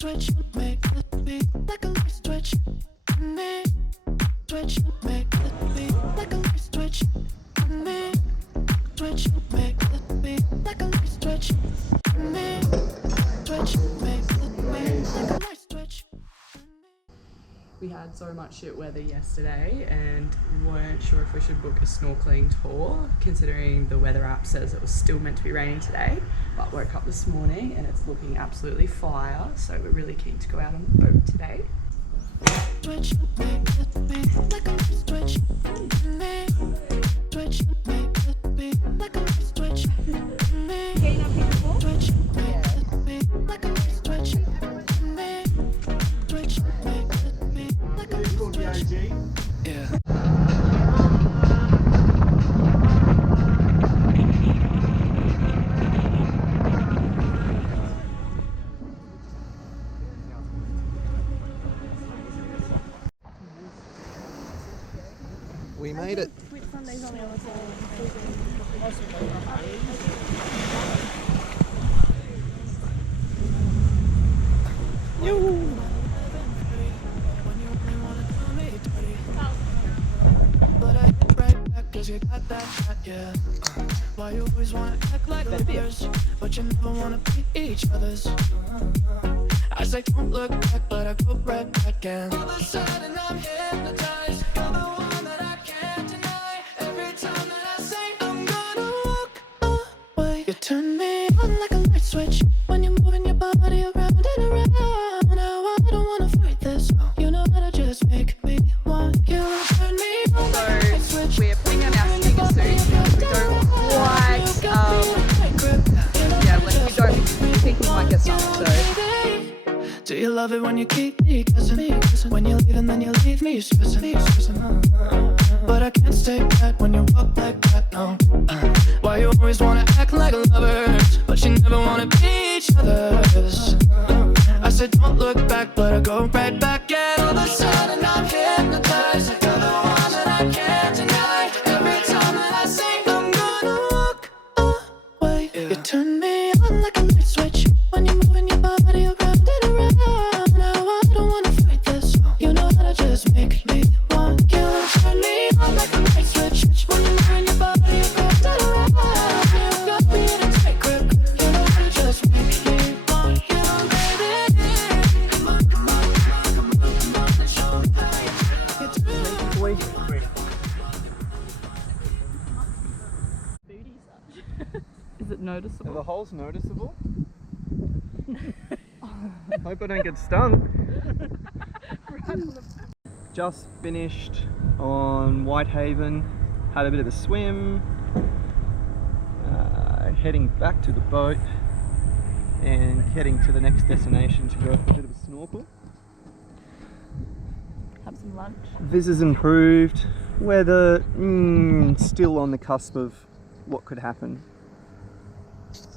Switch, make it beat like a light switch. Me, switch, make it beat like a light switch. Me, switch, make it beat like a light switch. Me, switch, make it beat like a light switch. We had so much shit weather yesterday and weren't sure if we should book a snorkelling tour considering the weather app says it was still meant to be raining today, but woke up this morning and it's looking absolutely fire, so we're really keen to go out on the boat today. Switch, make it beat like a light switch. Me, switch, make it beat like a light switch. Me, switch, make it beat like a light switch. Me, switch, make it beat like a light switch. Yeah. We made it. Whitsundays on the other side. But I hit right back 'cause you got that hot, yeah. Why you always wanna act like lovers, but you never wanna be each other's. I say don't look back, but I go right back and all of a sudden I'm hypnotized. You're the one that I can't deny. Every time that I say I'm gonna walk away, you turn me on like a light switch. When you're moving your body around and around. Now I don't wanna fight this. You know how to just make me want you. Turn me on like a light switch. We're putting on our sneaker suits because we don't quite, we think we might get some, so. Do you love it when you keep me guessing? When you leave and then you leave me stressing. But I can't stay back when you walk like that, no. Why you always wanna act like lovers, but you never wanna be each other's. I said don't look back, but I go right back and all of a sudden I'm hypnotized. You're the one that I can't deny. Every time that I say I'm gonna walk away, you turn me on like a light switch. When you're moving your body around and around. Now I don't wanna fight this. You know how to just make me want you. Turn me on like a light switch. When you're moving your body around and around. You got me in a tight grip. You know how to just make me want you, baby. Come on, come on, come on, come on, come on. Let's show me how you do. Is it noticeable? Are the holes noticeable? Hope I don't get stung. Just finished on Whitehaven, had a bit of a swim, heading back to the boat and heading to the next destination to go for a bit of a snorkel. Have some lunch. Viz has improved, weather still on the cusp of what could happen.